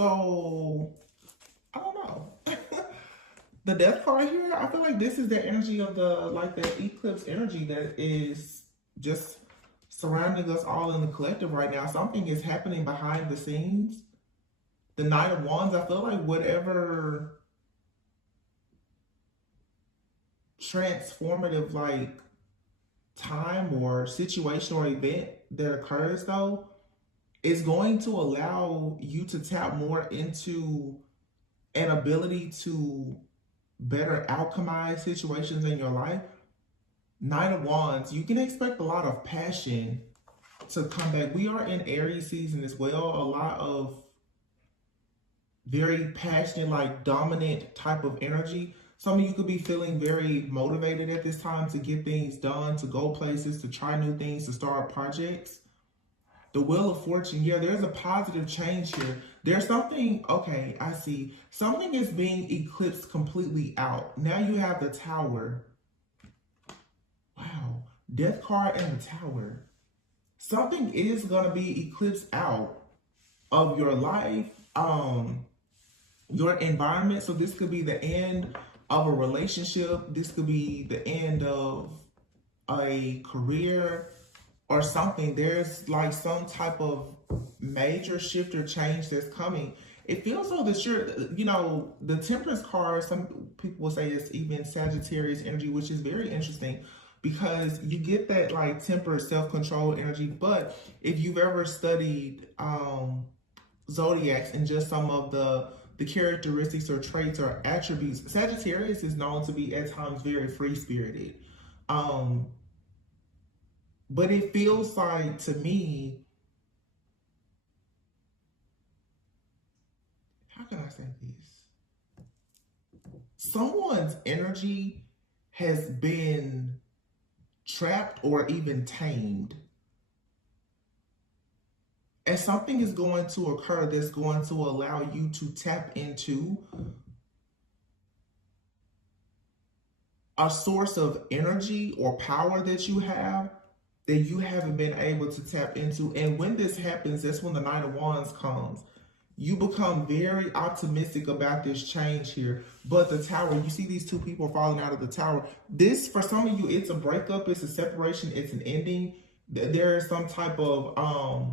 So, I don't know. The death card here, I feel like this is the energy of the eclipse energy that is just surrounding us all in the collective right now. Something is happening behind the scenes. The Knight of Wands, I feel like whatever transformative time or situation or event that occurs though is going to allow you to tap more into an ability to better alchemize situations in your life. Knight of Wands, you can expect a lot of passion to come back. We are in Aries season as well. A lot of very passionate, dominant type of energy. Some of you could be feeling very motivated at this time to get things done, to go places, to try new things, to start projects. The Wheel of Fortune, yeah, there's a positive change here. There's something, okay, I see. Something is being eclipsed completely out. Now you have the Tower. Wow, Death card and the Tower. Something is going to be eclipsed out of your life, your environment. So this could be the end of a relationship. This could be the end of a career or something. There's some type of major shift or change that's coming. It feels so that the Temperance card, some people will say it's even Sagittarius energy, which is very interesting because you get that tempered self-control energy. But if you've ever studied zodiacs and just some of the characteristics or traits or attributes, Sagittarius is known to be at times very free-spirited. But it feels like, to me, how can I say this? Someone's energy has been trapped or even tamed. And something is going to occur that's going to allow you to tap into a source of energy or power that you have that you haven't been able to tap into. And when this happens, that's when the Knight of Wands comes. You become very optimistic about this change here. But the Tower, you see these two people falling out of the Tower. This, for some of you, it's a breakup, it's a separation, it's an ending. There is some type of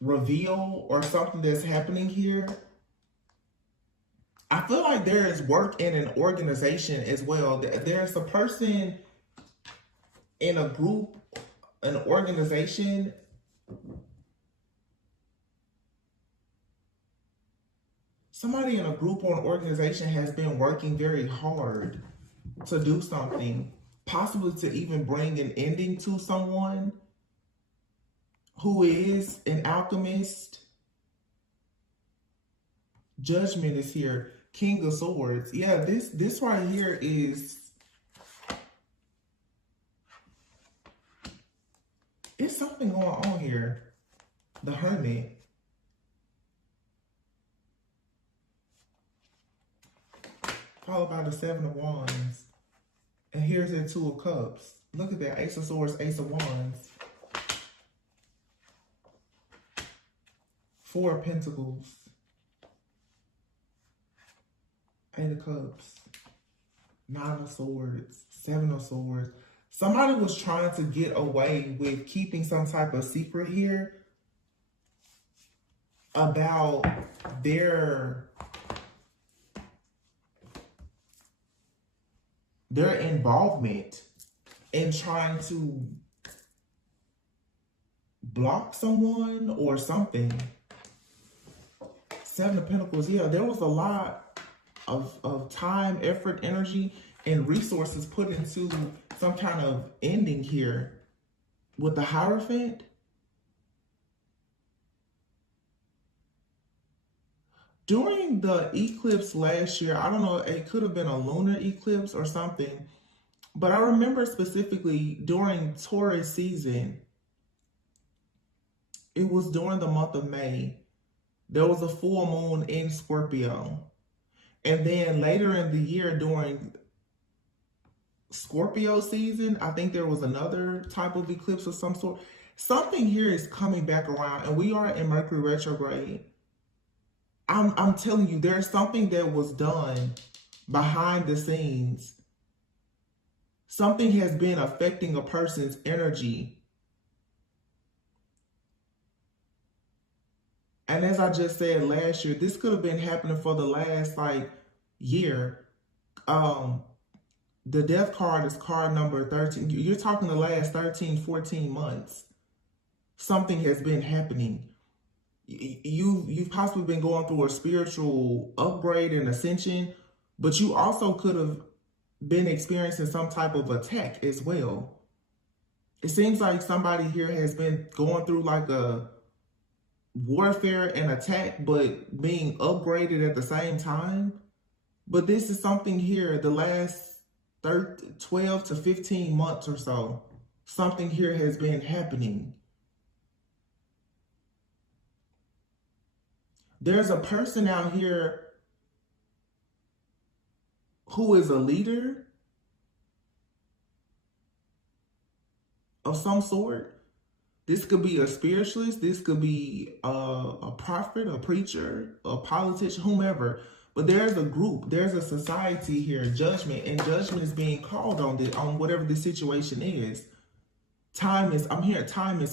reveal or something that's happening here. I feel like there is work in an organization as well. There's a person in a group, an organization, somebody in a group or an organization has been working very hard to do something, possibly to even bring an ending to someone who is an alchemist. Judgment is here. King of Swords. Yeah, this right here is, it's something going on here. The Hermit. Followed by the Seven of Wands. And here's the Two of Cups. Look at that. Ace of Swords, Ace of Wands. Four of Pentacles. Eight of Cups. Nine of Swords. Seven of Swords. Somebody was trying to get away with keeping some type of secret here about their involvement in trying to block someone or something. Seven of Pentacles. Yeah, there was a lot of time, effort, energy, and resources put into some kind of ending here with the Hierophant. During the eclipse last year, I don't know, it could have been a lunar eclipse or something, but I remember specifically during Taurus season, it was during the month of May, there was a full moon in Scorpio. And then later in the year during Scorpio season, I think there was another type of eclipse of some sort. Something here is coming back around, and we are in Mercury retrograde. I'm telling you, there's something that was done behind the scenes. Something has been affecting a person's energy. And as I just said last year, this could have been happening for the last like year. The death card is card number 13. You're talking the last 13, 14 months. Something has been happening. You've possibly been going through a spiritual upgrade and ascension, but you also could have been experiencing some type of attack as well. It seems like somebody here has been going through like a warfare and attack, but being upgraded at the same time. But this is something here, the last 12 to 15 months or so, something here has been happening. There's a person out here who is a leader of some sort. This could be a spiritualist. This could be a prophet, a preacher, a politician, whomever. But there's a group, there's a society here, judgment, and judgment is being called on whatever the situation is. Time is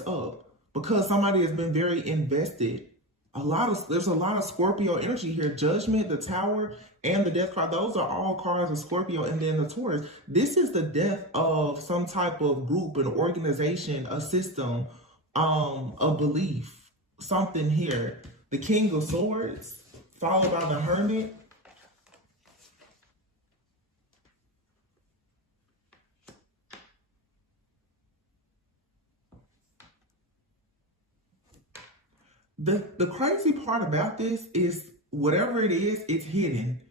up because somebody has been very invested. There's a lot of Scorpio energy here. Judgment, the Tower, and the Death card. Those are all cards of Scorpio, and then the Taurus. This is the death of some type of group, an organization, a system, a belief, something here. The King of Swords, followed by the Hermit. The crazy part about this is whatever it is, it's hidden.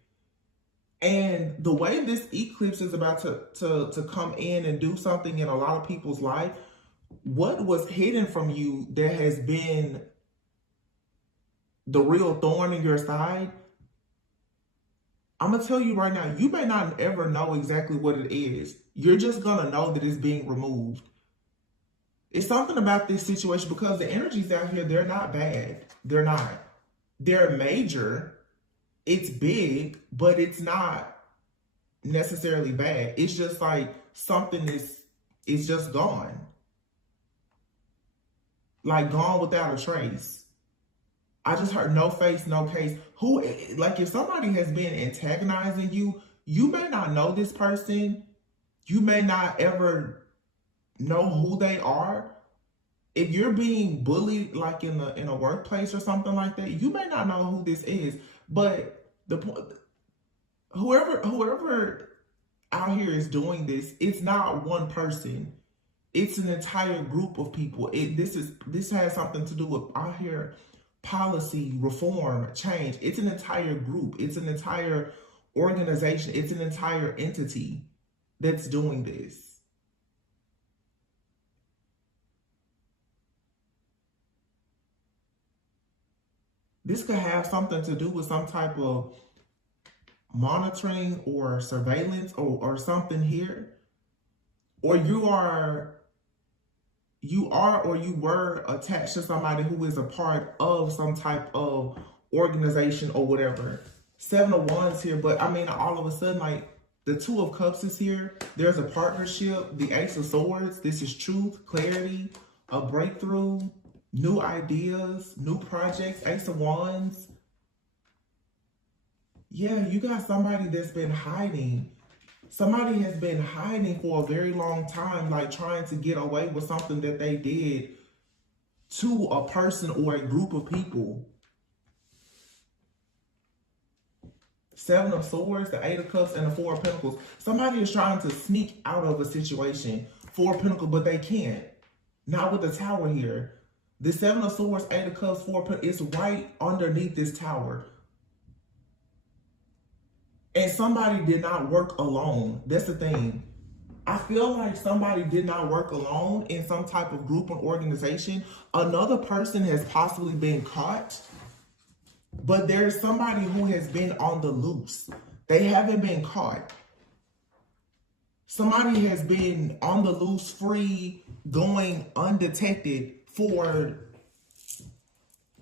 And the way this eclipse is about to come in and do something in a lot of people's life, what was hidden from you that has been the real thorn in your side, I'm going to tell you right now, you may not ever know exactly what it is. You're just going to know that it's being removed. It's something about this situation because the energies out here, they're not bad. They're not. They're major. It's big, but it's not necessarily bad. It's just like something is just gone. Like gone without a trace. I just heard no face, no case. Like if somebody has been antagonizing you, you may not know this person. You may not ever know who they are. If you're being bullied like in a workplace or something like that, you may not know who this is. But whoever out here is doing this, it's not one person. It's an entire group of people. This has something to do with out here policy, reform, change. It's an entire group. It's an entire organization. It's an entire entity that's doing this. This could have something to do with some type of monitoring or surveillance or something here. Or you or you were attached to somebody who is a part of some type of organization or whatever. 7 of Wands here, but I mean, all of a sudden, like the 2 of Cups is here. There's a partnership. The Ace of Swords. This is truth, clarity, a breakthrough, new ideas, new projects. Ace of Wands. Yeah, you got somebody that's been hiding. Somebody has been hiding for a very long time, like trying to get away with something that they did to a person or a group of people. 7 of Swords, the 8 of Cups, and the 4 of Pentacles. Somebody is trying to sneak out of a situation. 4 of Pentacles, but they can't. Not with the Tower here. The 7 of Swords, 8 of Cups, 4 of Pentacles, it's right underneath this Tower. And somebody did not work alone. That's the thing. I feel like somebody did not work alone in some type of group or organization. Another person has possibly been caught, but there's somebody who has been on the loose. They haven't been caught. Somebody has been on the loose, free, going undetected for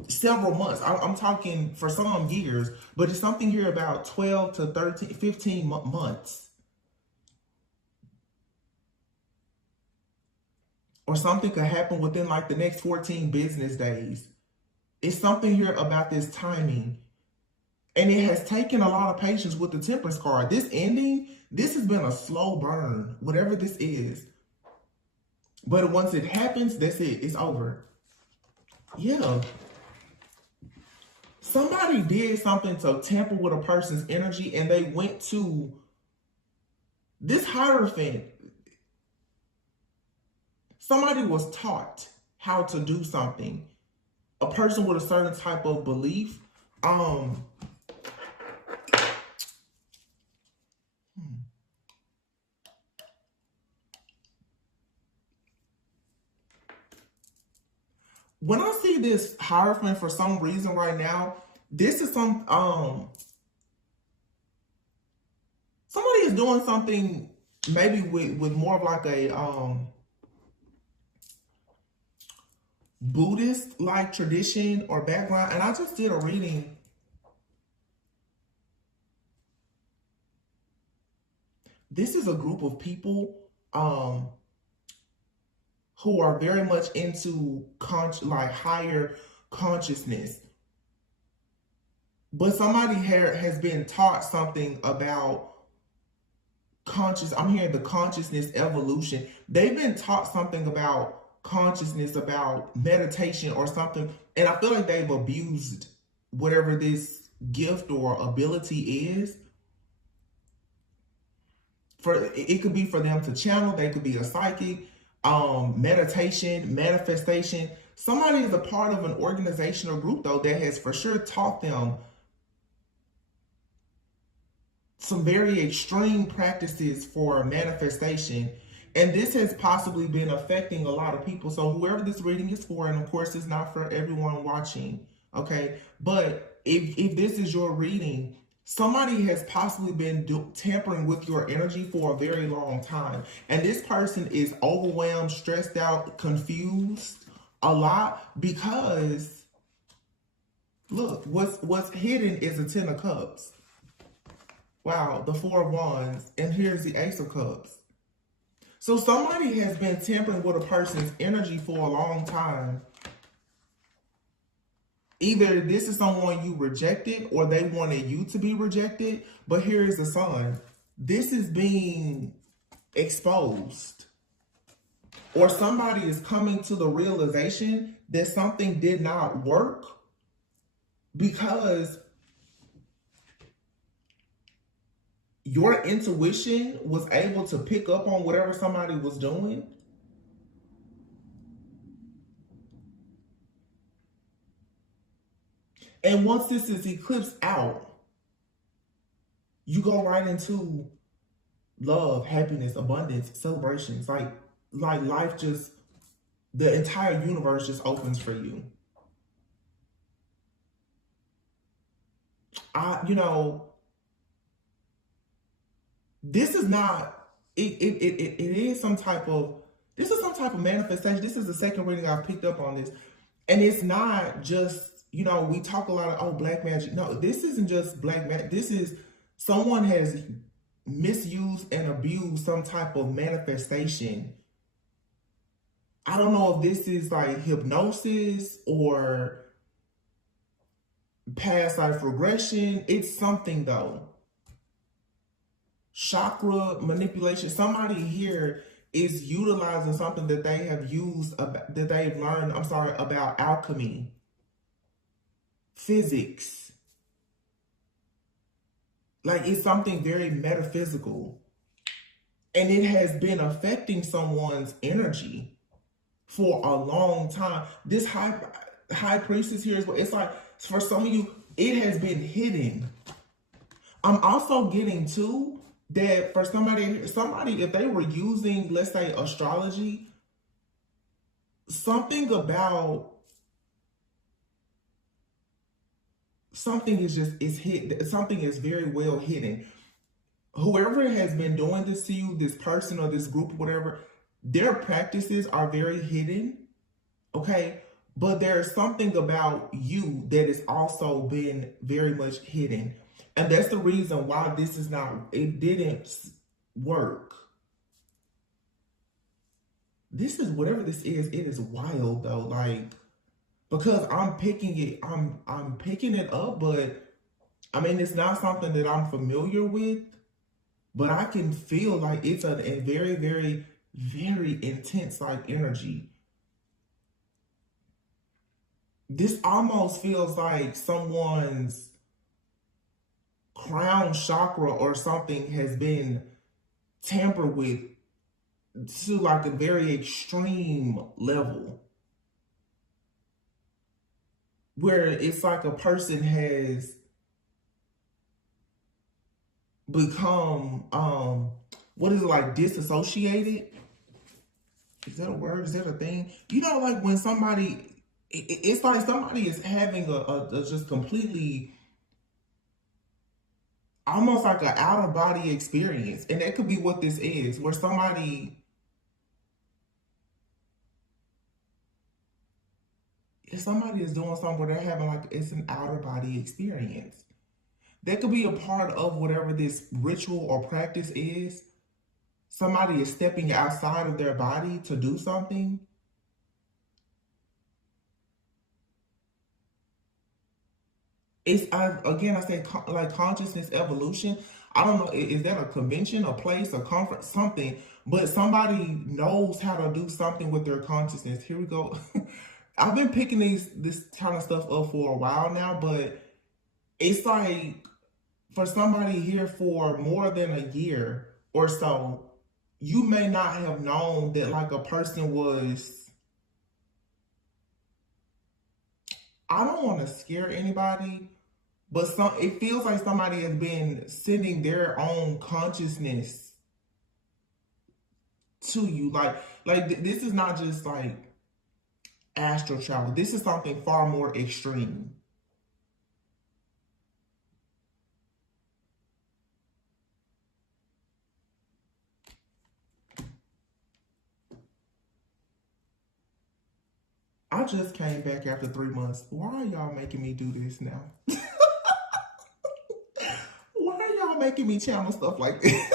several months. I'm talking for some years, but it's something here about 12 to 13, 15 months. Or something could happen within like the next 14 business days. It's something here about this timing. And it has taken a lot of patience with the Temperance card. This ending, this has been a slow burn, whatever this is. But once it happens, that's it. It's over. Yeah. Somebody did something to tamper with a person's energy, and they went to this Hierophant. Somebody was taught how to do something. A person with a certain type of belief. When I see this Hierophant for some reason right now, this is some somebody is doing something maybe with more of like a Buddhist like tradition or background. And I just did a reading. This is a group of people who are very much into higher consciousness. But somebody here has been taught something about I'm hearing the consciousness evolution. They've been taught something about consciousness, about meditation or something. And I feel like they've abused whatever this gift or ability is. It could be for them to channel. They could be a psychic, meditation, manifestation. Somebody is a part of an organization or group though that has for sure taught them some very extreme practices for manifestation. And this has possibly been affecting a lot of people. So whoever this reading is for, and of course it's not for everyone watching, okay? But if this is your reading, somebody has possibly been tampering with your energy for a very long time. And this person is overwhelmed, stressed out, confused a lot because, look, what's hidden is the Ten of Cups. Wow, the Four of Wands, and here's the Ace of Cups. So somebody has been tampering with a person's energy for a long time. Either this is someone you rejected or they wanted you to be rejected, but here is the Sun. This is being exposed. Or somebody is coming to the realization that something did not work because your intuition was able to pick up on whatever somebody was doing. And once this is eclipsed out, you go right into love, happiness, abundance, celebrations. Like life just, the entire universe just opens for you. This is not, it is some type of, this is some type of manifestation. This is the second reading I've picked up on this. And it's not just, we talk a lot of, oh, black magic. No, this isn't just black magic. This is, someone has misused and abused some type of manifestation. I don't know if this is like hypnosis or past life regression. It's something though. Chakra manipulation. Somebody here is utilizing something that they have used, that they've learned, about alchemy, physics. Like it's something very metaphysical. And it has been affecting someone's energy for a long time. This high priestess here is what it's like. For some of you, it has been hidden. I'm also getting too that for somebody, if they were using, let's say, astrology, something is hidden. Something is very well hidden. Whoever has been doing this to you, this person or this group, whatever, their practices are very hidden, okay? But there's something about you that has also been very much hidden. And that's the reason why this is not, it didn't work. This is whatever this is, it is wild though. Like, because I'm picking it, I'm picking it up, but I mean it's not something that I'm familiar with, but I can feel like it's a very, very, very intense like energy. This almost feels like someone's crown chakra or something has been tampered with to like a very extreme level, where it's like a person has become what is it, like disassociated? Is that a word? Is that a thing? You know, like when somebody, it's like somebody is having a just completely, almost like an out of body experience. And that could be what this is, where somebody, if somebody is doing something where they're having like, it's an outer body experience. That could be a part of whatever this ritual or practice is. Somebody is stepping outside of their body to do something. It's, again, I say like consciousness evolution. I don't know, is that a convention, a place, a conference, something? But somebody knows how to do something with their consciousness. Here we go. I've been picking this kind of stuff up for a while now, but it's like for somebody here for more than a year or so, you may not have known that like a person was, I don't want to scare anybody, but it feels like somebody has been sending their own consciousness to you. Like this is not just like astral travel. This is something far more extreme. I just came back after 3 months. Why are y'all making me do this now? Why are y'all making me channel stuff like this?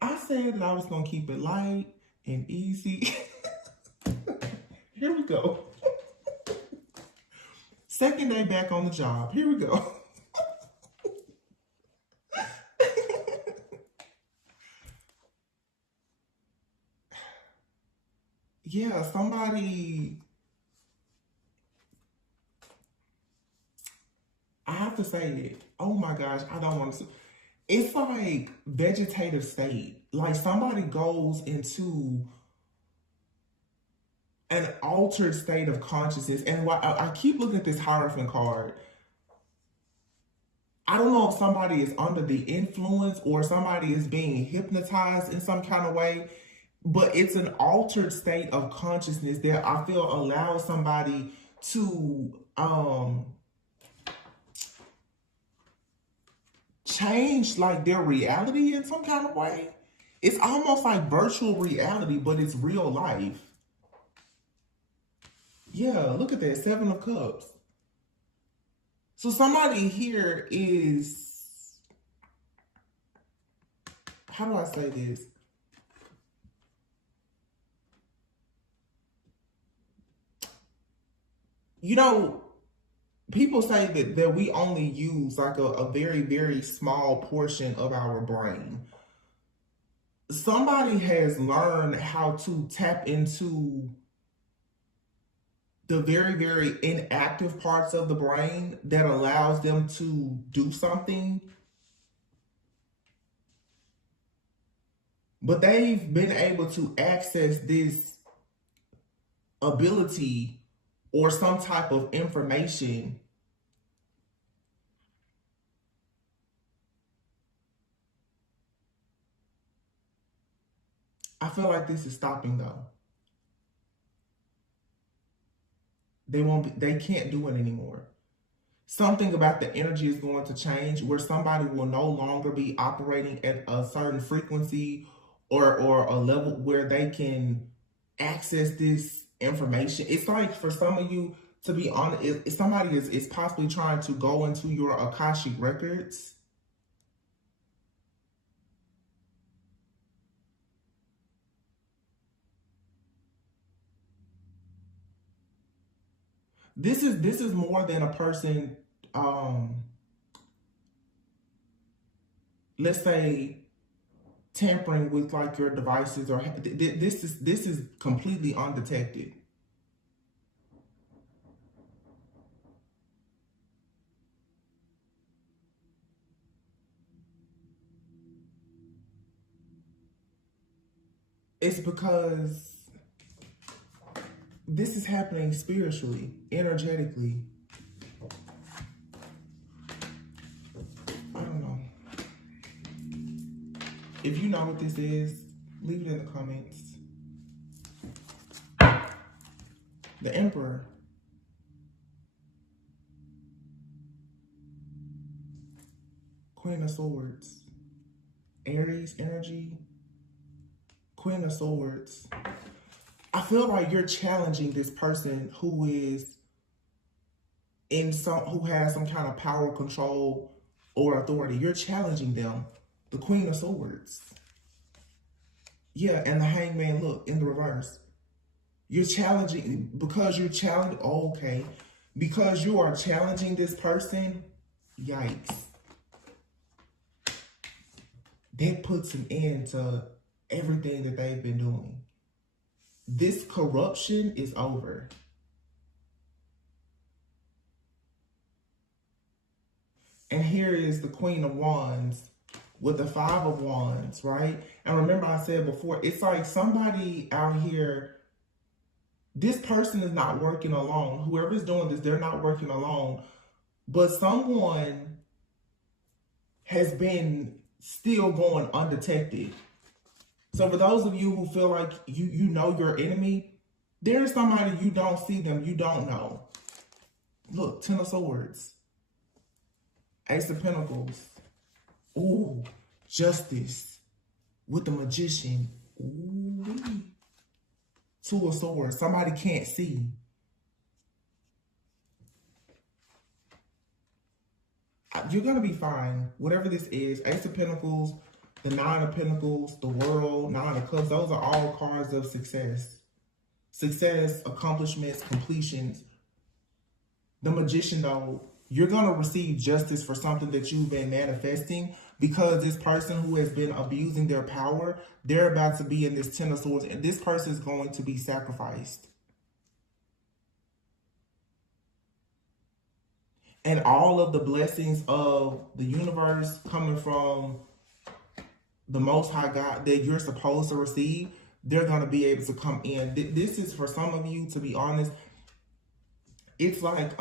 I said that I was going to keep it light and easy. Here we go. Second day back on the job. Here we go. Yeah, somebody, I have to say it. Oh my gosh, I don't want to. It's like vegetative state. Like somebody goes into an altered state of consciousness. And I keep looking at this Hierophant card. I don't know if somebody is under the influence or somebody is being hypnotized in some kind of way, but it's an altered state of consciousness that I feel allows somebody to change like their reality in some kind of way. It's almost like virtual reality, but it's real life. Yeah, look at that, 7 of Cups. So somebody here is, how do I say this? You know, people say that we only use like a very, very small portion of our brain. Somebody has learned how to tap into the very, very inactive parts of the brain that allows them to do something. But they've been able to access this ability or some type of information. I feel like this is stopping though. They can't do it anymore. Something about the energy is going to change where somebody will no longer be operating at a certain frequency or a level where they can access this information. It's like for some of you, to be honest, if somebody is possibly trying to go into your Akashic records. This is more than a person, let's say, tampering with like your devices, or this is completely undetected. It's because this is happening spiritually, energetically. I don't know. If you know what this is, leave it in the comments. The Emperor. Queen of Swords. Aries energy. Queen of Swords. I feel like you're challenging this person who is who has some kind of power, control, or authority. You're challenging them. The Queen of Swords. Yeah, and the Hangman, look, in the reverse. You're challenging, because you're challenging, okay. Because you are challenging this person, yikes. That puts an end to everything that they've been doing. This corruption is over. And here is the Queen of Wands with the Five of Wands, right? And remember I said before, it's like somebody out here, this person is not working alone. Whoever's doing this, they're not working alone. But someone has been still going undetected. So for those of you who feel like you know your enemy, there's somebody you don't see them, you don't know. Look, Ten of Swords. Ace of Pentacles. Ooh, Justice with the Magician. Ooh. Two of Swords. Somebody can't see. You're going to be fine. Whatever this is. Ace of Pentacles, the Nine of Pentacles, the World, Nine of Cups. Those are all cards of success. Success, accomplishments, completions. The Magician, though, you're going to receive justice for something that you've been manifesting, because this person who has been abusing their power, they're about to be in this Ten of Swords, and this person is going to be sacrificed. And all of the blessings of the universe coming from the Most High God that you're supposed to receive, they're going to be able to come in. This is, for some of you, to be honest, it's like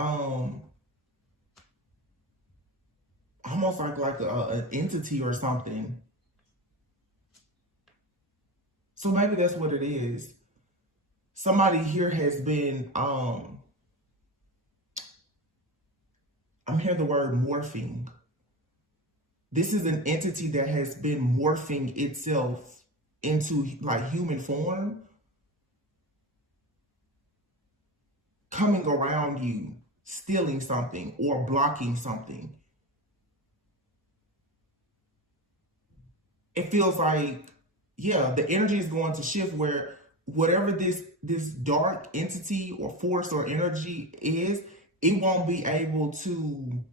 almost like an entity or something. So maybe that's what it is. Somebody here has been, I'm hearing the word morphing. This is an entity that has been morphing itself into like human form, coming around you, stealing something or blocking something. It feels like, yeah, the energy is going to shift where whatever this dark entity or force or energy is, it won't be able to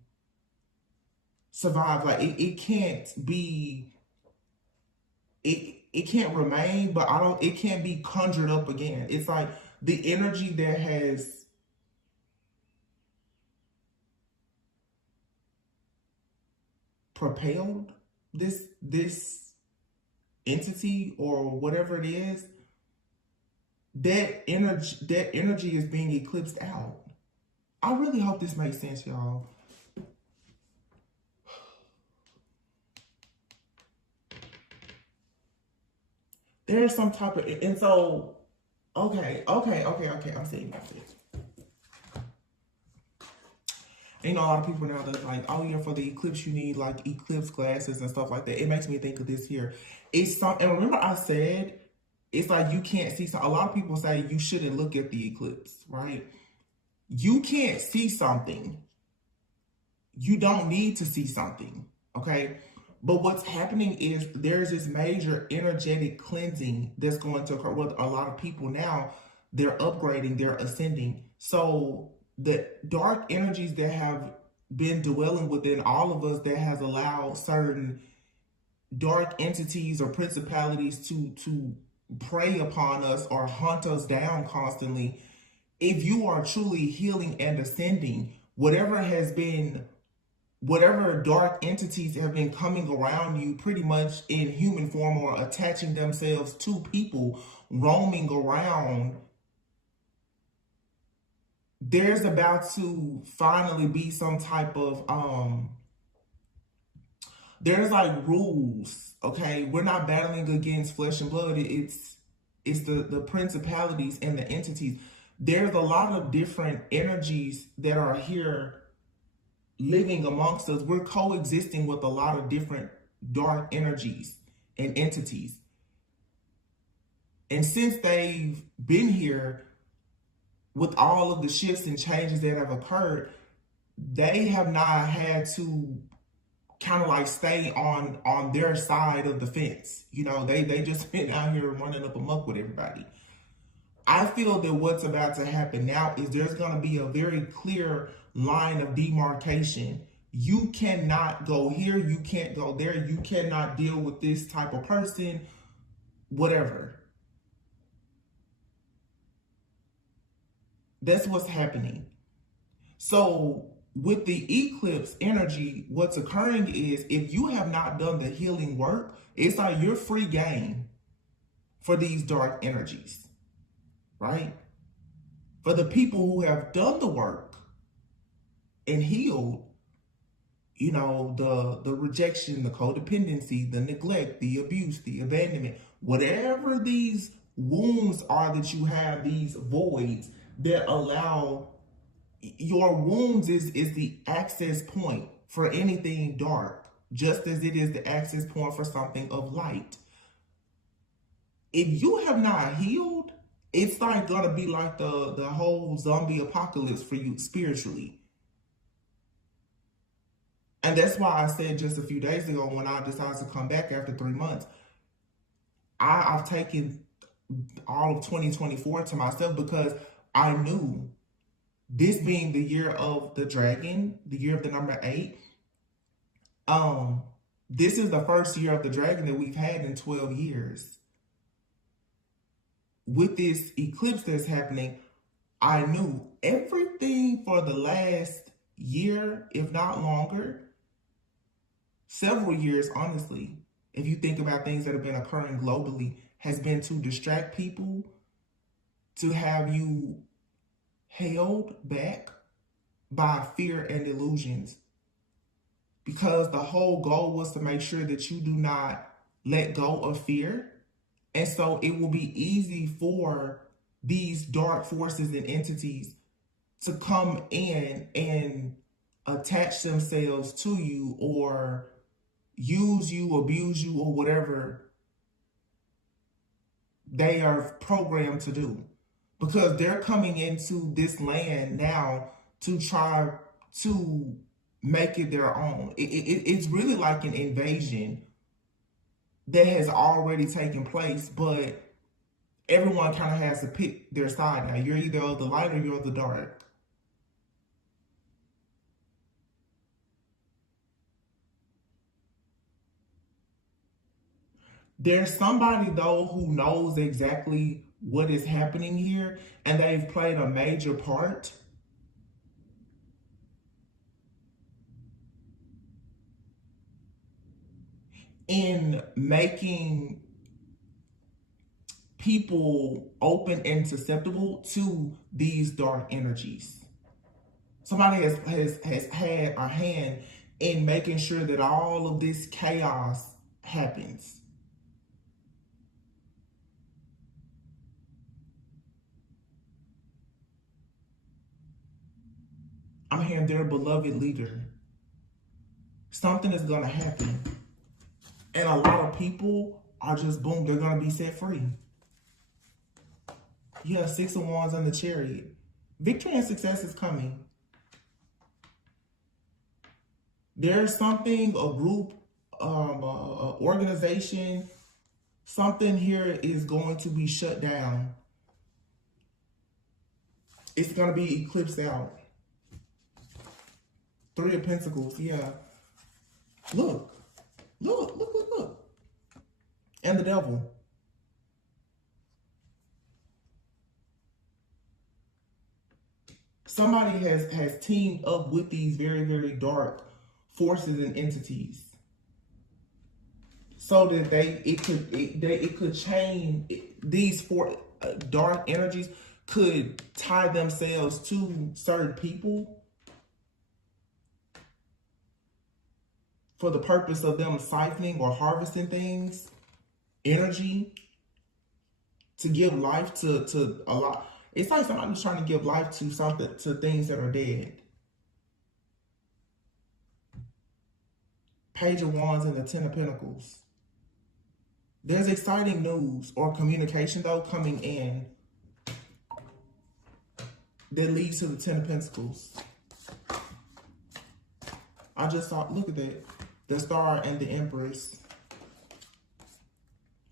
survive. Like it can't be, it can't remain, but it can't be conjured up again. It's like the energy that has propelled this entity or whatever it is, that energy is being eclipsed out. I really hope this makes sense, y'all. There's some type of, and so, okay, I'm seeing it. You know, a lot of people now that's like, oh yeah, for the eclipse you need like eclipse glasses and stuff like that. It makes me think of this here. It's some, and remember I said It's like you can't see. So a lot of people say you shouldn't look at the eclipse, right? You can't see something. You don't need to see something, okay? But what's happening is there's this major energetic cleansing that's going to occur with a lot of people now. They're upgrading, they're ascending. So the dark energies that have been dwelling within all of us, that has allowed certain dark entities or principalities to prey upon us or hunt us down constantly. If you are truly healing and ascending, whatever dark entities have been coming around you pretty much in human form or attaching themselves to people, roaming around, there's about to finally be some type of there's like rules, okay? We're not battling against flesh and blood. It's the principalities and the entities. There's a lot of different energies that are here living amongst us. We're coexisting with a lot of different dark energies and entities. And since they've been here with all of the shifts and changes that have occurred, they have not had to kind of like stay on their side of the fence. You know, they just been out here running up amok with everybody. I feel that what's about to happen now is there's going to be a very clear line of demarcation. You cannot go here, you can't go there, you cannot deal with this type of person, whatever. That's what's happening. So with the eclipse energy, what's occurring is if you have not done the healing work, it's like you're free game for these dark energies, right? For the people who have done the work and healed, you know, the rejection, the codependency, the neglect, the abuse, the abandonment, whatever these wounds are that you have, these voids that allow your wounds is the access point for anything dark, just as it is the access point for something of light. If you have not healed, it's like gonna be like the whole zombie apocalypse for you spiritually. And that's why I said just a few days ago when I decided to come back after 3 months, I've taken all of 2024 to myself because I knew this being the year of the dragon, the year of the number 8, this is the first year of the dragon that we've had in 12 years. With this eclipse that's happening, I knew everything for the last year, if not longer, several years, honestly, if you think about things that have been occurring globally, has been to distract people, to have you held back by fear and illusions, because the whole goal was to make sure that you do not let go of fear. And so it will be easy for these dark forces and entities to come in and attach themselves to you or use you, abuse you, or whatever they are programmed to do. Because they're coming into this land now to try to make it their own. It's really like an invasion that has already taken place, but everyone kind of has to pick their side now. You're either of the light or you're of the dark. There's somebody, though, who knows exactly what is happening here, and they've played a major part in making people open and susceptible to these dark energies. Somebody has had a hand in making sure that all of this chaos happens. I'm hearing their beloved leader. Something is going to happen. And a lot of people are just, boom, they're going to be set free. Yeah, Six of Wands and the Chariot. Victory and success is coming. There's something, a group, a organization, something here is going to be shut down. It's going to be eclipsed out. Three of Pentacles, yeah. Look. Look, look, look, look. And the Devil. Somebody has teamed up with these very, very dark forces and entities, so that it could change. These four dark energies could tie themselves to certain people for the purpose of them siphoning or harvesting things, energy, to give life to a lot. It's like somebody's trying to give life to something, to things that are dead. Page of Wands and the Ten of Pentacles. There's exciting news or communication, though, coming in that leads to the Ten of Pentacles. I just saw, look at that. The Star and the Empress.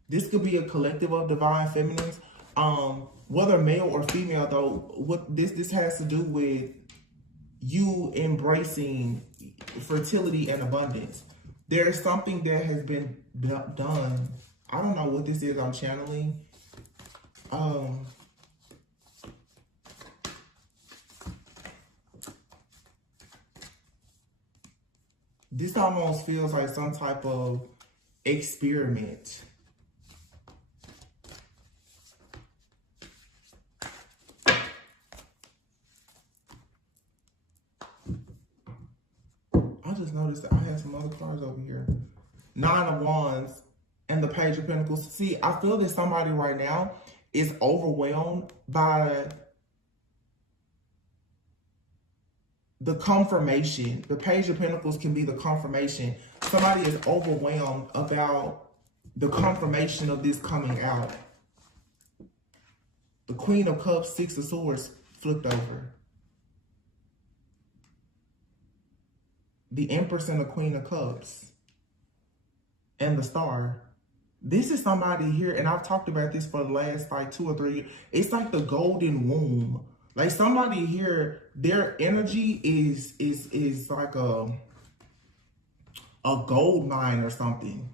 This could be a collective of divine feminines. Whether male or female, though, what this has to do with you embracing fertility and abundance. There's something that has been done. I don't know what this is I'm channeling. This almost feels like some type of experiment. I just noticed that I had some other cards over here. Nine of Wands and the Page of Pentacles. See, I feel that somebody right now is overwhelmed by the confirmation. The Page of Pentacles can be the confirmation. Somebody is overwhelmed about the confirmation of this coming out. The Queen of Cups, Six of Swords flipped over. The Empress and the Queen of Cups. And the Star. This is somebody here, and I've talked about this for the last like 2 or 3 years. It's like the golden womb. Like somebody here, their energy is like a gold mine or something.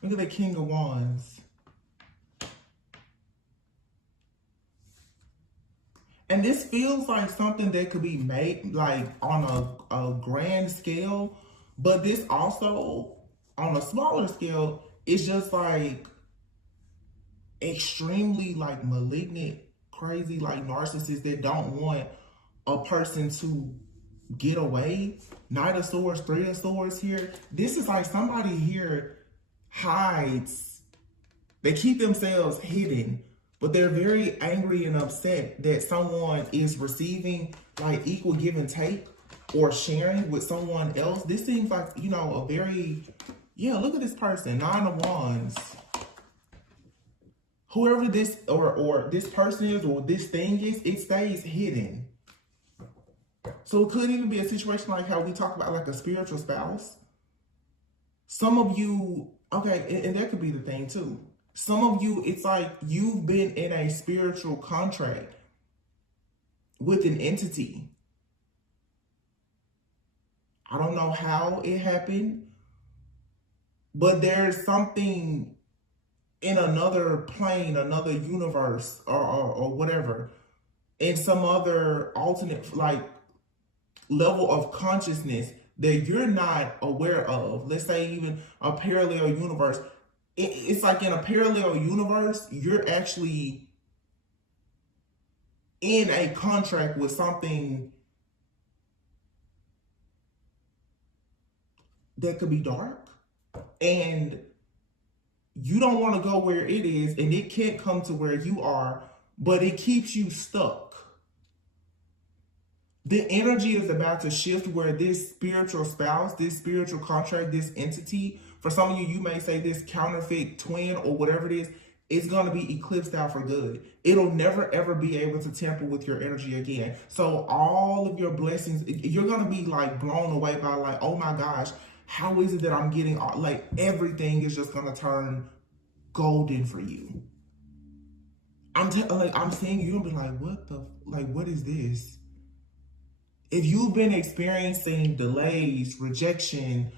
Look at the King of Wands. And this feels like something that could be made like on a grand scale, but this also on a smaller scale, it's just like extremely like malignant, crazy, like narcissists that don't want a person to get away. Knight of Swords, Three of Swords here. This is like somebody here hides. They keep themselves hidden, but they're very angry and upset that someone is receiving like equal give and take or sharing with someone else. This seems like, you know, a very, yeah, look at this person, Nine of Wands. Whoever this or this person is or this thing is, it stays hidden. So it could even be a situation like how we talk about like a spiritual spouse. Some of you, okay, and that could be the thing too. Some of you, it's like you've been in a spiritual contract with an entity. I don't know how it happened, but there's something in another plane, another universe, or whatever, in some other alternate like level of consciousness that you're not aware of. Let's say even a parallel universe. It's like in a parallel universe, you're actually in a contract with something that could be dark, and you don't want to go where it is, and it can't come to where you are, but it keeps you stuck. The energy is about to shift where this spiritual spouse, this spiritual contract, this entity, for some of you, you may say this counterfeit twin or whatever it is going to be eclipsed out for good. It'll never, ever be able to tamper with your energy again. So all of your blessings, you're going to be like blown away by like, oh my gosh, how is it that I'm getting, like everything is just going to turn golden for you. I'm seeing you're going to be like, what is this? If you've been experiencing delays, rejection,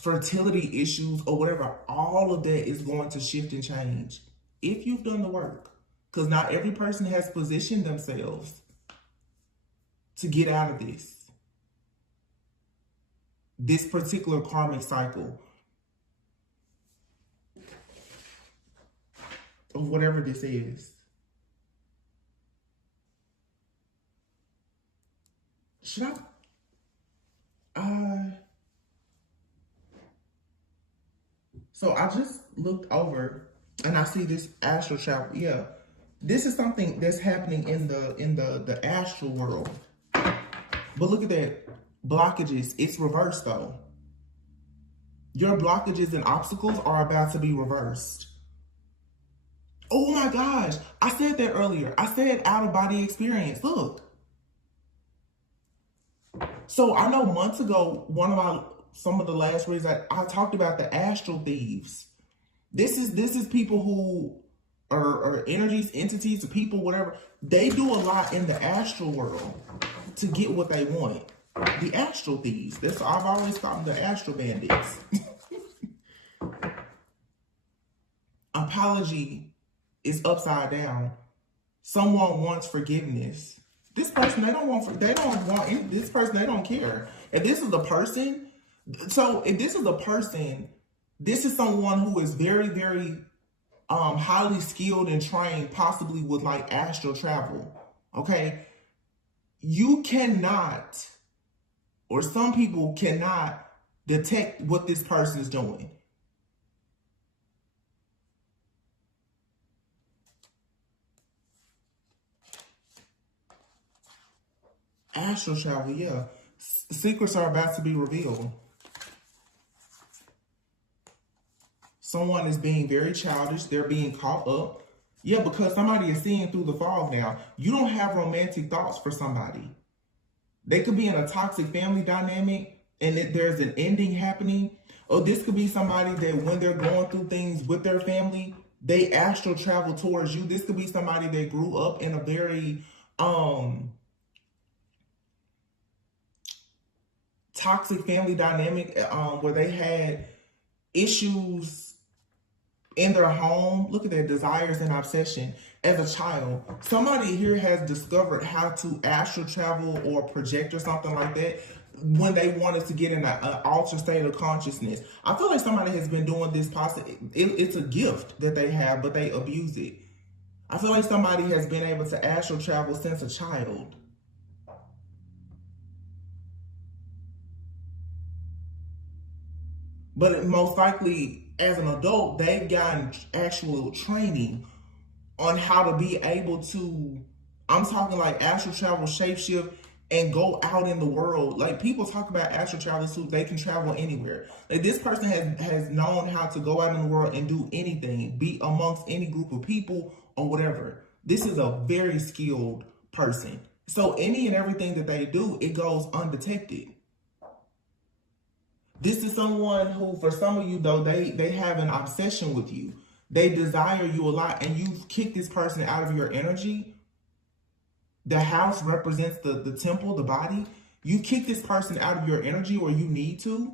fertility issues, or whatever, all of that is going to shift and change if you've done the work. Because not every person has positioned themselves to get out of this particular karmic cycle of whatever this is. Should I? So I just looked over and I see this astral travel. Yeah, this is something that's happening in the astral world. But look at that, blockages. It's reversed though. Your blockages and obstacles are about to be reversed. Oh my gosh, I said that earlier. I said out of body experience. Look. So I know months ago, some of the last reads I talked about the astral thieves. This is people who are energies, entities, people, whatever. They do a lot in the astral world to get what they want. The astral thieves. I've always called them the astral bandits. Apology is upside down. Someone wants forgiveness. This person, they don't want this person, they don't care. If this is a person, this is someone who is very, very highly skilled and trained, possibly with like astral travel. Okay. You cannot, or some people cannot detect what this person is doing. Astral travel, yeah. Secrets are about to be revealed. Someone is being very childish. They're being caught up. Yeah, because somebody is seeing through the fog now. You don't have romantic thoughts for somebody. They could be in a toxic family dynamic and there's an ending happening. Or this could be somebody that when they're going through things with their family, they astral travel towards you. This could be somebody that grew up in a very toxic family dynamic where they had issues in their home. Look at their desires and obsession as a child. Somebody here has discovered how to astral travel or project or something like that when they wanted to get in an altered state of consciousness. I feel like somebody has been doing this it's a gift that they have, but they abuse it. I feel like somebody has been able to astral travel since a child. But most likely, as an adult, they've gotten actual training on how to be able to, I'm talking like astral travel, shapeshift, and go out in the world. Like people talk about astral travel, so they can travel anywhere. Like this person has known how to go out in the world and do anything, be amongst any group of people or whatever. This is a very skilled person. So any and everything that they do, it goes undetected. This is someone who, for some of you though, they have an obsession with you. They desire you a lot, and you've kicked this person out of your energy. The house represents the temple, the body. You kick this person out of your energy, or you need to.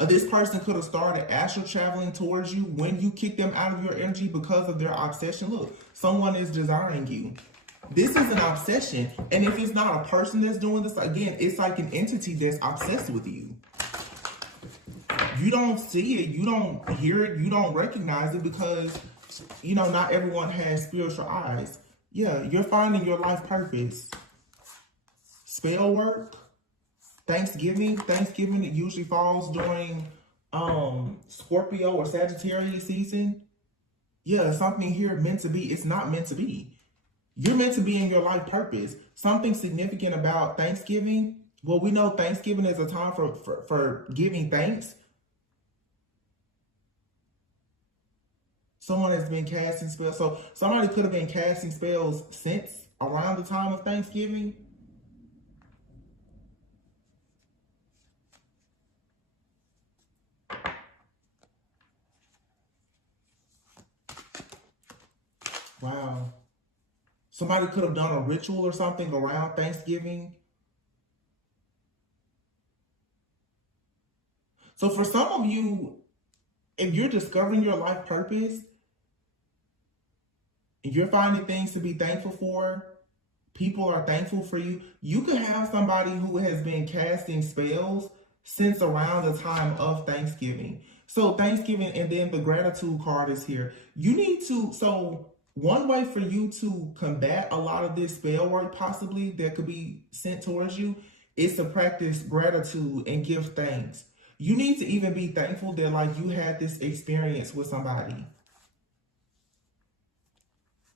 Or this person could have started astral traveling towards you when you kick them out of your energy because of their obsession. Look, someone is desiring you. This is an obsession. And if it's not a person that's doing this, again, it's like an entity that's obsessed with you. You don't see it, you don't hear it, you don't recognize it because, you know, not everyone has spiritual eyes. Yeah, you're finding your life purpose. Spell work, Thanksgiving, it usually falls during Scorpio or Sagittarius season. Yeah, something here meant to be, it's not meant to be. You're meant to be in your life purpose. Something significant about Thanksgiving. Well, we know Thanksgiving is a time for giving thanks. Someone has been casting spells. So somebody could have been casting spells since around the time of Thanksgiving. Wow. Somebody could have done a ritual or something around Thanksgiving. So for some of you, if you're discovering your life purpose, and you're finding things to be thankful for, people are thankful for you, you could have somebody who has been casting spells since around the time of Thanksgiving. So Thanksgiving, and then the gratitude card is here. You need to, so one way for you to combat a lot of this spell work possibly that could be sent towards you is to practice gratitude and give thanks. You need to even be thankful that like you had this experience with somebody.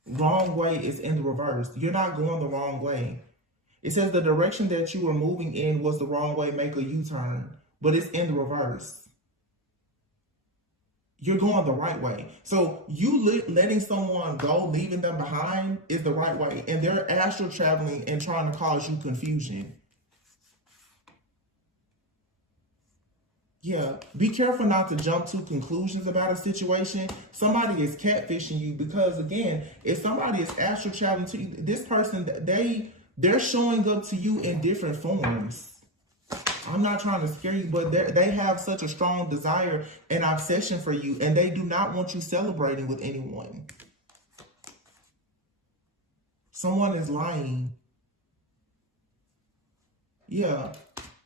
Wrong way is in the reverse. You're not going the wrong way. It says the direction that you were moving in was the wrong way, make a U-turn. But it's in the reverse. You're going the right way. So you letting someone go, leaving them behind is the right way. And they're astral traveling and trying to cause you confusion. Yeah, be careful not to jump to conclusions about a situation. Somebody is catfishing you because, again, if somebody is astral traveling to you, this person, they're showing up to you in different forms. I'm not trying to scare you, but they have such a strong desire and obsession for you, and they do not want you celebrating with anyone. Someone is lying. Yeah.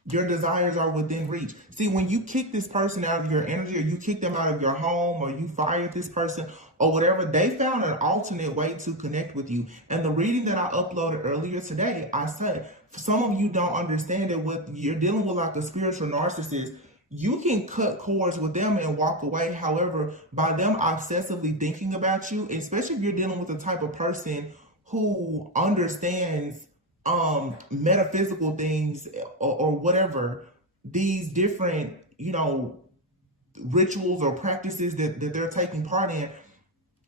Your desires are within reach. See, when you kick this person out of your energy, or you kick them out of your home, or you fired this person, or whatever, they found an alternate way to connect with you. And the reading that I uploaded earlier today, I said, some of you don't understand it. With you're dealing with like a spiritual narcissist, you can cut cords with them and walk away. However, by them obsessively thinking about you, especially if you're dealing with the type of person who understands metaphysical things or whatever, these different, rituals or practices that they're taking part in,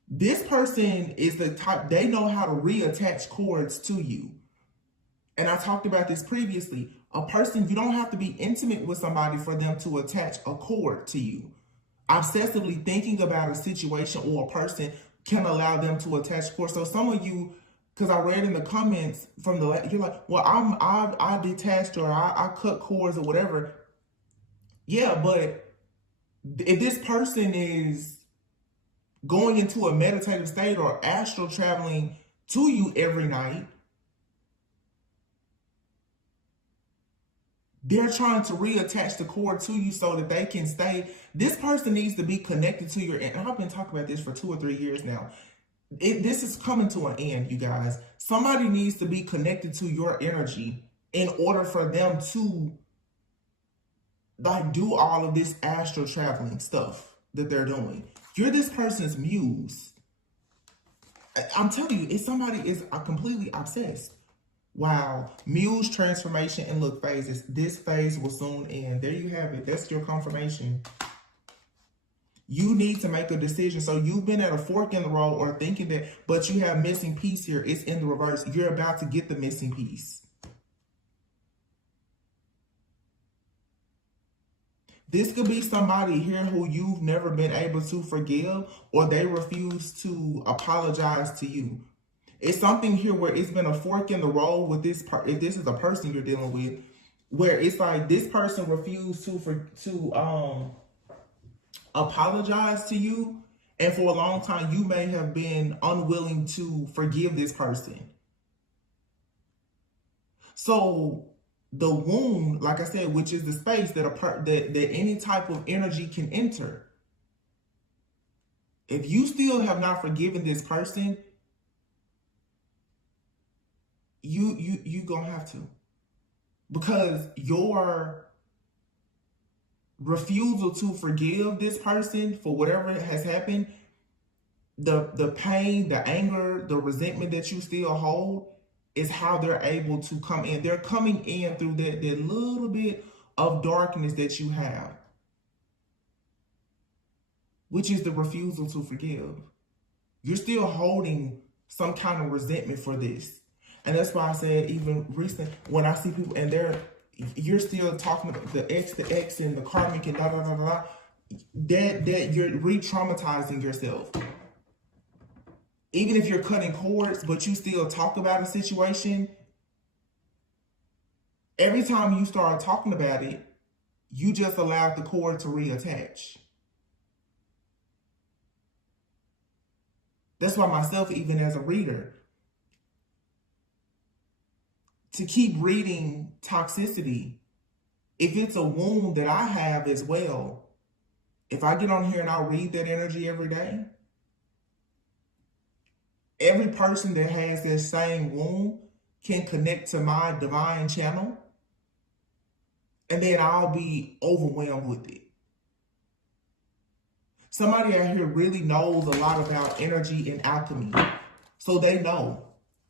this person is the type, they know how to reattach cords to you. And I talked about this previously. A person, you don't have to be intimate with somebody for them to attach a cord to you. Obsessively thinking about a situation or a person can allow them to attach cords. So some of you, because I read in the comments from you're like, well, I detached, or I cut cords or whatever. Yeah, but if this person is going into a meditative state or astral traveling to you every night, they're trying to reattach the cord to you so that they can stay. This person needs to be connected to your, and I've been talking about this for 2 or 3 years now. This is coming to an end, you guys. Somebody needs to be connected to your energy in order for them to like do all of this astral traveling stuff that they're doing. You're this person's muse. I'm telling you, if somebody is completely obsessed. Wow. Muse transformation and look phases. This phase will soon end. There you have it. That's your confirmation. You need to make a decision. So you've been at a fork in the road or thinking that, but you have missing piece here. It's in the reverse. You're about to get the missing piece. This could be somebody here who you've never been able to forgive, or they refuse to apologize to you. It's something here where it's been a fork in the road with this part. If this is a person you're dealing with, where it's like this person refused to apologize to you, and for a long time you may have been unwilling to forgive this person. So the wound, like I said, which is the space that any type of energy can enter. If you still have not forgiven this person, you gonna have to, because your refusal to forgive this person for whatever has happened, the pain, the anger, the resentment that you still hold is how they're able to come in. They're coming in through that little bit of darkness that you have, which is the refusal to forgive. You're still holding some kind of resentment for this. And that's why I said, even recent, when I see people and you're still talking about the ex and the karmic and da da da da, that you're re-traumatizing yourself. Even if you're cutting cords, but you still talk about a situation, every time you start talking about it, you just allowed the cord to reattach. That's why myself, even as a reader, to keep reading toxicity, if it's a wound that I have as well, if I get on here and I read that energy every day, every person that has that same wound can connect to my divine channel, and then I'll be overwhelmed with it. Somebody out here really knows a lot about energy and alchemy, so they know.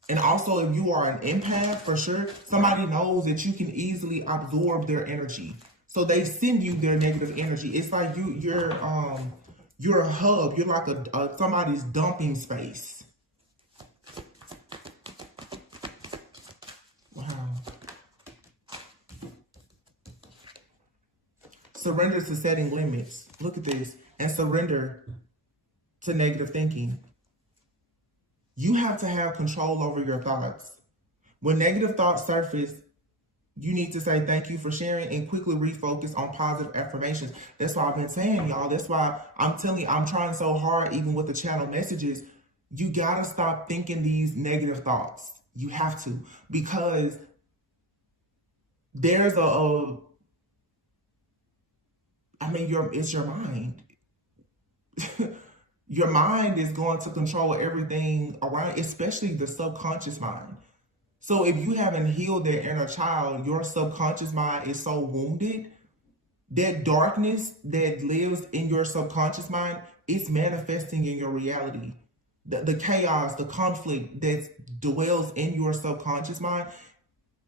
And also, if you are an empath, for sure, somebody knows that you can easily absorb their energy. So they send you their negative energy. It's like you're a hub. You're like somebody's dumping space. Wow. Surrender to setting limits. Look at this. And surrender to negative thinking. You have to have control over your thoughts. When negative thoughts surface, you need to say thank you for sharing and quickly refocus on positive affirmations. That's why I've been saying, y'all. That's why I'm telling you, I'm trying so hard, even with the channel messages. You got to stop thinking these negative thoughts. You have to. Because there's it's your mind. Your mind is going to control everything around, especially the subconscious mind. So if you haven't healed that inner child, your subconscious mind is so wounded, that darkness that lives in your subconscious mind is manifesting in your reality. The chaos, the conflict that dwells in your subconscious mind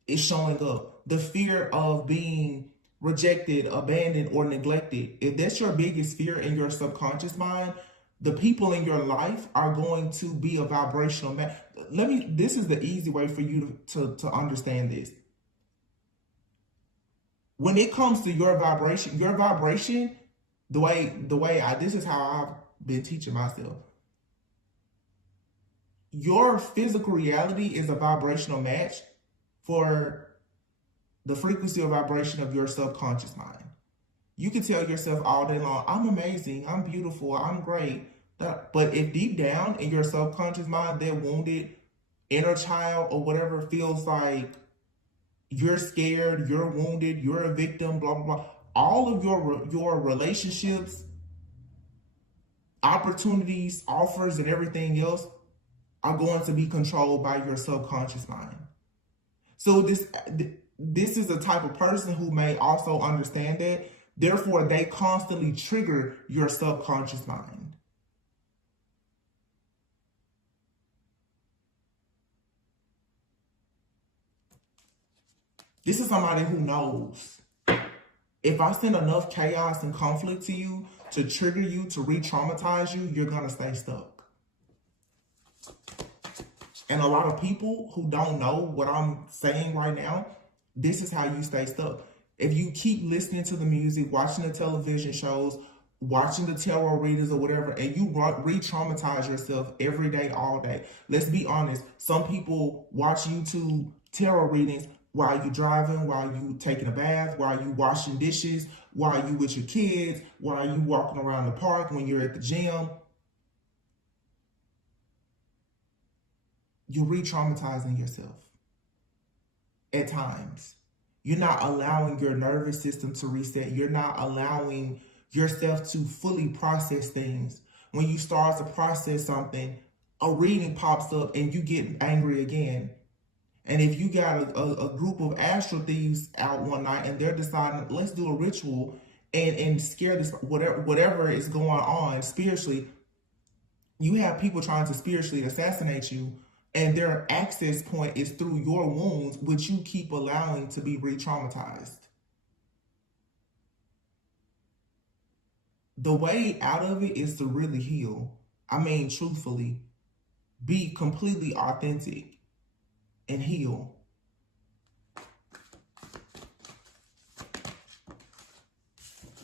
is showing up. The fear of being rejected, abandoned, or neglected. If that's your biggest fear in your subconscious mind, the people in your life are going to be a vibrational match. This is the easy way for you to understand this. When it comes to your vibration, this is how I've been teaching myself. Your physical reality is a vibrational match for the frequency or vibration of your subconscious mind. You can tell yourself all day long, I'm amazing, I'm beautiful, I'm great. But if deep down in your subconscious mind, that wounded inner child or whatever feels like you're scared, you're wounded, you're a victim, blah, blah, blah. All of your relationships, opportunities, offers, and everything else are going to be controlled by your subconscious mind. So this is the type of person who may also understand that. Therefore, they constantly trigger your subconscious mind. This is somebody who knows. If I send enough chaos and conflict to you, to trigger you, to re-traumatize you, you're going to stay stuck. And a lot of people who don't know what I'm saying right now, this is how you stay stuck. If you keep listening to the music, watching the television shows, watching the tarot readers or whatever, and you re-traumatize yourself every day, all day. Let's be honest. Some people watch YouTube tarot readings while you driving, while you taking a bath, while you washing dishes, while you with your kids, while you walking around the park, when you're at the gym. You're re-traumatizing yourself at times. You're not allowing your nervous system to reset. You're not allowing yourself to fully process things. When you start to process something, a reading pops up and you get angry again. And if you got a group of astral thieves out one night and they're deciding, let's do a ritual and scare this, whatever is going on spiritually, You have people trying to spiritually assassinate you, and their access point is through your wounds, which you keep allowing to be re-traumatized. The way out of it is to really heal. I mean, truthfully, be completely authentic and heal.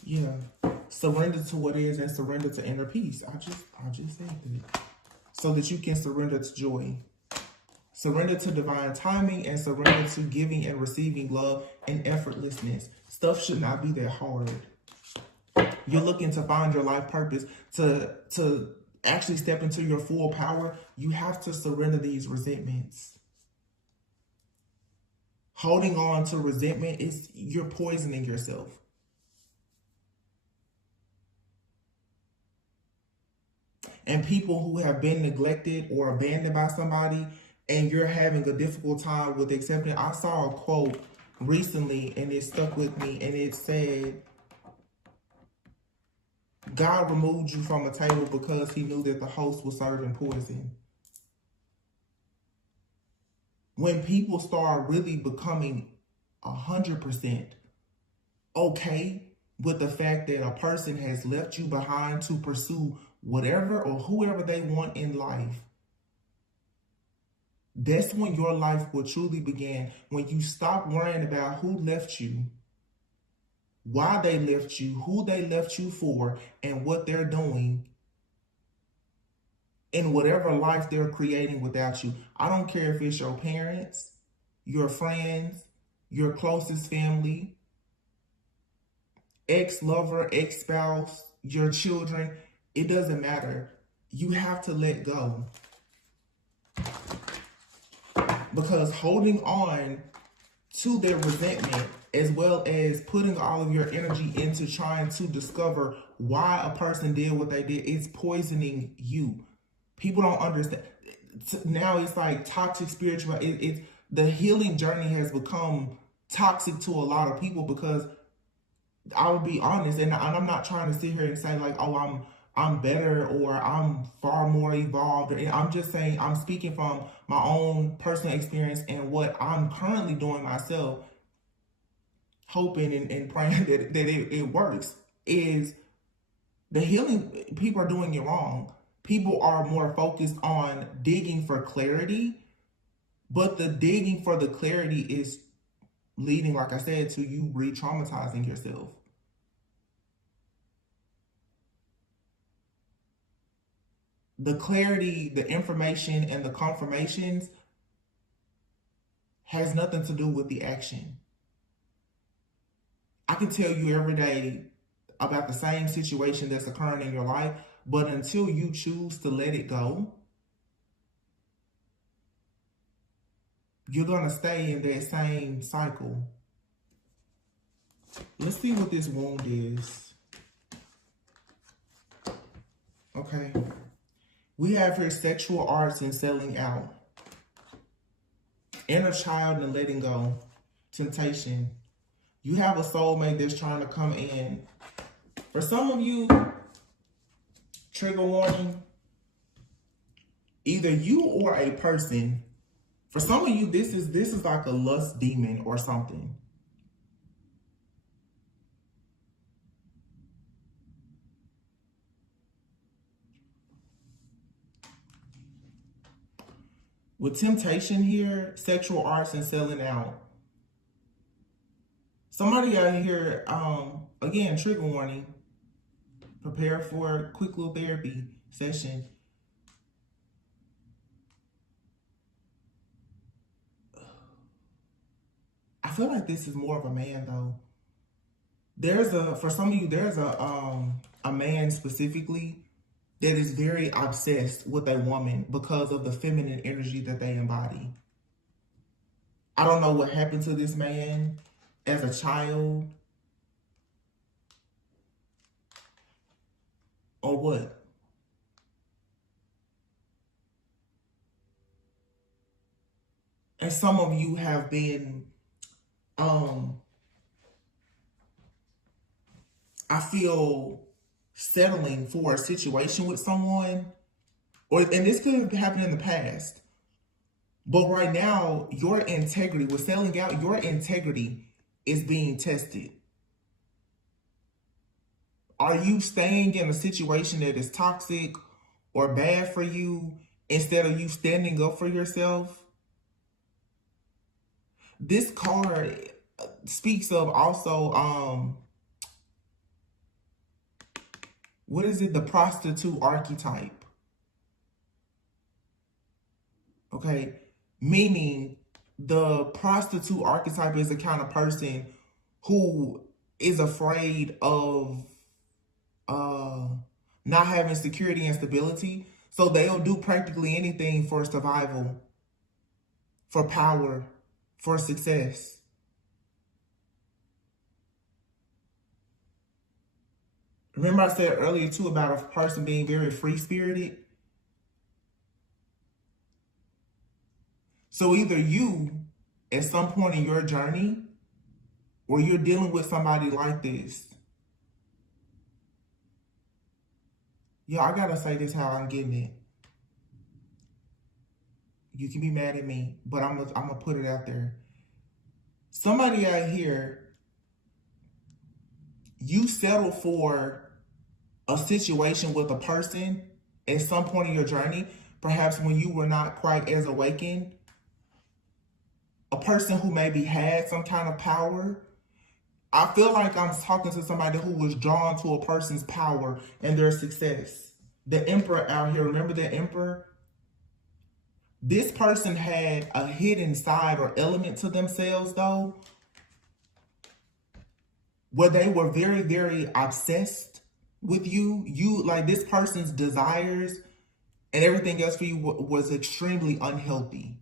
Yeah. Surrender to what is and surrender to inner peace. I just said that. So that you can surrender to joy. Surrender to divine timing and surrender to giving and receiving love and effortlessness. Stuff should not be that hard. You're looking to find your life purpose, to actually step into your full power. You have to surrender these resentments. Holding on to resentment is you're poisoning yourself. And people who have been neglected or abandoned by somebody, and you're having a difficult time with accepting. I saw a quote recently and it stuck with me, and it said, God removed you from a table because he knew that the host was serving poison. When people start really becoming 100% okay with the fact that a person has left you behind to pursue whatever or whoever they want in life, that's when your life will truly begin. When you stop worrying about who left you, why they left you, who they left you for, and what they're doing in whatever life they're creating without you. I don't care if it's your parents, your friends, your closest family, ex-lover, ex-spouse, your children. It doesn't matter. You have to let go. Because holding on to their resentment, as well as putting all of your energy into trying to discover why a person did what they did, it's poisoning you. People don't understand. Now it's like toxic spiritual. The healing journey has become toxic to a lot of people, because I will be honest, and I'm not trying to sit here and say like, oh, I'm better or I'm far more evolved. I'm just saying, I'm speaking from my own personal experience and what I'm currently doing myself, hoping and praying that it works, is the healing. People are doing it wrong. People are more focused on digging for clarity, but the digging for the clarity is leading, like I said, to you re-traumatizing yourself. The clarity, the information, and the confirmations has nothing to do with the action. I can tell you every day about the same situation that's occurring in your life, but until you choose to let it go, you're going to stay in that same cycle. Let's see what this wound is. Okay. We have here sexual arts and selling out. Inner child and letting go. Temptation. You have a soulmate that's trying to come in. For some of you, trigger warning, either you or a person. For some of you, this is like a lust demon or something. With temptation here, sexual arts and selling out. Somebody out here, again, trigger warning. Prepare for a quick little therapy session. I feel like this is more of a man though. For some of you, there's a man specifically that is very obsessed with a woman because of the feminine energy that they embody. I don't know what happened to this man as a child or what. And some of you have been, I feel, settling for a situation with someone and this could have happened in the past. But right now, your integrity, with selling out, your integrity is being tested. Are you staying in a situation that is toxic or bad for you instead of you standing up for yourself? This card speaks of also, what is it? The prostitute archetype. Okay. Meaning the prostitute archetype is the kind of person who is afraid of not having security and stability. So they'll do practically anything for survival, for power, for success. Remember I said earlier too about a person being very free-spirited? So either you, at some point in your journey, or you're dealing with somebody like this. Yo, I gotta say this how I'm getting it. You can be mad at me, but I'm gonna put it out there. Somebody out here, you settle for a situation with a person at some point in your journey, perhaps when you were not quite as awakened, a person who maybe had some kind of power. I feel like I'm talking to somebody who was drawn to a person's power and their success. The Emperor out here, remember the Emperor? This person had a hidden side or element to themselves, though, where they were very, very obsessed with you. Like this person's desires and everything else for you was extremely unhealthy.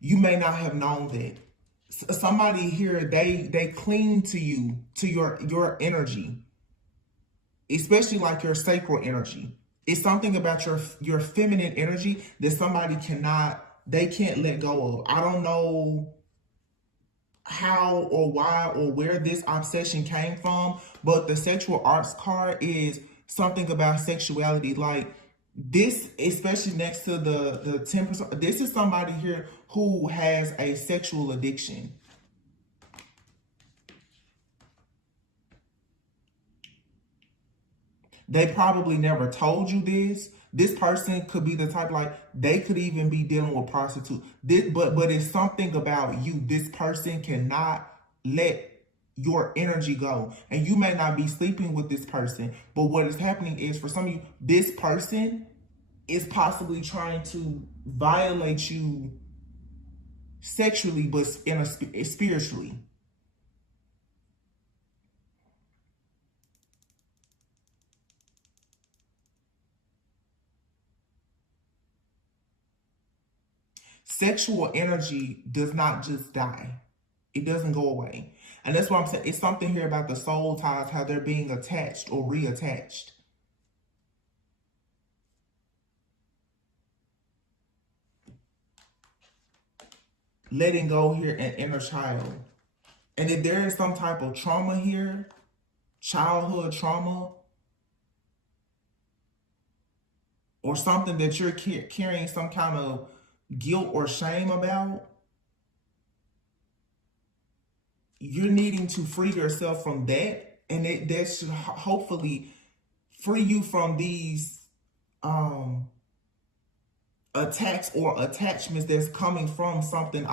You may not have known that. Somebody here, they cling to you, to your energy, especially like your sacral energy. It's something about your feminine energy that somebody can't let go of. I don't know how or why or where this obsession came from, but the sexual arts card is something about sexuality. Like this, especially next to the 10%, this is somebody here who has a sexual addiction. They probably never told you this. This person could be the type, like they could even be dealing with prostitute. But it's something about you. This person cannot let your energy go. And you may not be sleeping with this person, but what is happening is, for some of you, this person is possibly trying to violate you sexually, but spiritually. Sexual energy does not just die. It doesn't go away. And that's what I'm saying. It's something here about the soul ties, how they're being attached or reattached. Letting go here, an inner child. And if there is some type of trauma here, childhood trauma, or something that you're carrying some kind of guilt or shame about, you're needing to free yourself from that. And that should hopefully free you from these attacks or attachments that's coming from something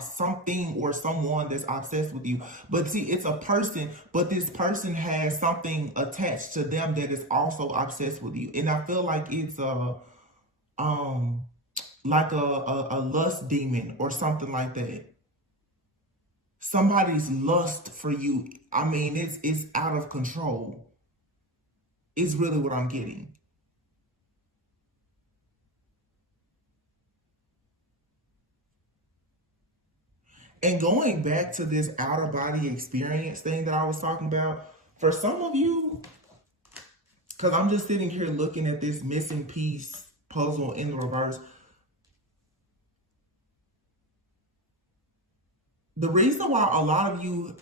something or someone that's obsessed with you. But see, it's a person, but this person has something attached to them that is also obsessed with you. And I feel like it's a lust demon or something like that. Somebody's lust for you. I mean, it's out of control. It's really what I'm getting. And going back to this outer body experience thing that I was talking about, for some of you, because I'm just sitting here looking at this missing piece puzzle in the reverse. The reason why a lot of you,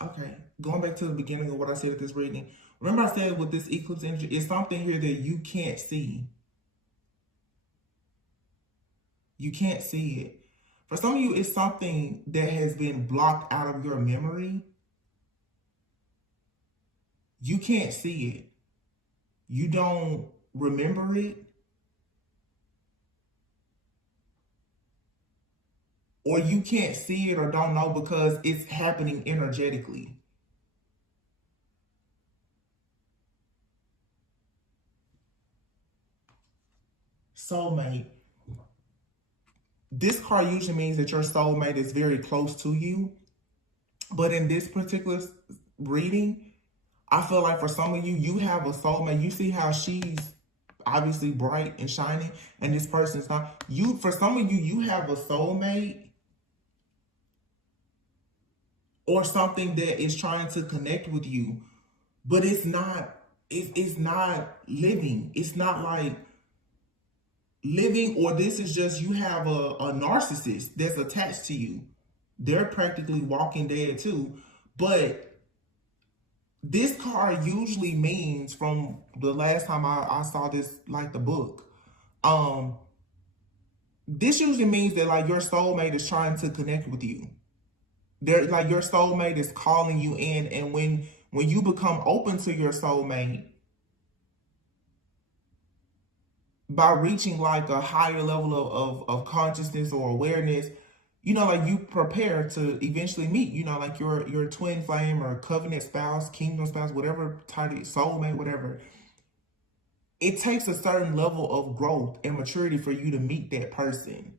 okay, going back to the beginning of what I said at this reading, Remember I said with this eclipse energy, it's something here that you can't see. You can't see it. For some of you, it's something that has been blocked out of your memory. You can't see it. You don't remember it. Or you can't see it or don't know because it's happening energetically. Soulmate. This card usually means that your soulmate is very close to you. But in this particular reading, I feel like for some of you, you have a soulmate. You see how she's obviously bright and shiny, and this person's not. For some of you, you have a soulmate or something that is trying to connect with you, but it's not. It's not living. It's not like living, or this is just you have a narcissist that's attached to you. They're practically walking dead too. But this card usually means, from the last time I saw this, like the book, this usually means that like your soulmate is trying to connect with you. They're like your soulmate is calling you in, and when you become open to your soulmate, by reaching like a higher level of consciousness or awareness, you know, like you prepare to eventually meet, you know, like your twin flame or covenant spouse, kingdom spouse, whatever title, soulmate, whatever. It takes a certain level of growth and maturity for you to meet that person.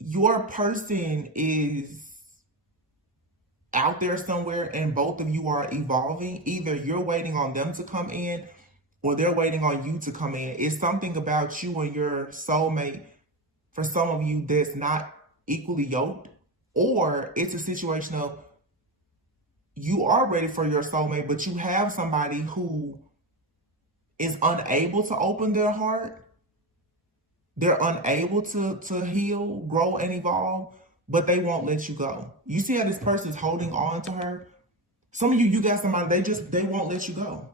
Your person is out there somewhere and both of you are evolving. Either you're waiting on them to come in or they're waiting on you to come in. It's something about you and your soulmate, for some of you, that's not equally yoked. Or it's a situation of you are ready for your soulmate, but you have somebody who is unable to open their heart. They're unable to heal, grow, and evolve, but they won't let you go. You see how this person is holding on to her? Some of you got somebody, they won't let you go.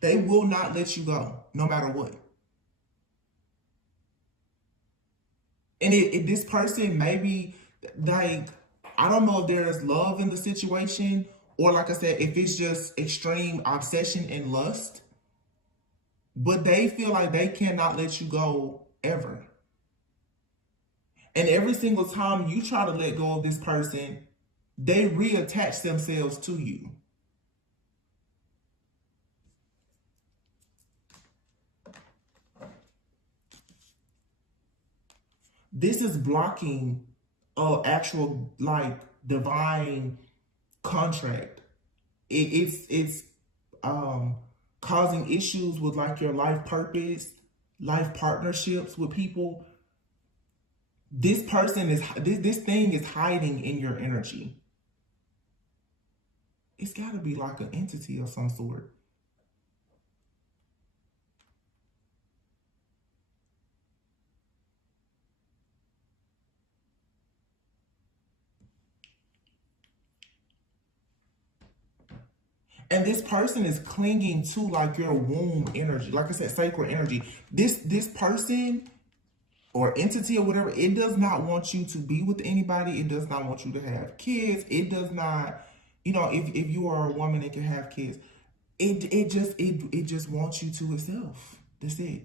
They will not let you go, no matter what. And this person maybe, like, I don't know if there's love in the situation, or like I said, if it's just extreme obsession and lust, but they feel like they cannot let you go ever. And every single time you try to let go of this person, they reattach themselves to you. This is blocking actual like divine contract. It's causing issues with like your life purpose, life partnerships with people. This person is, this thing is hiding in your energy. It's got to be like an entity of some sort. And this person is clinging to like your womb energy. Like I said, sacred energy. This person or entity or whatever, it does not want you to be with anybody. It does not want you to have kids. It does not, you know, if you are a woman and can have kids, it just wants you to itself. That's it.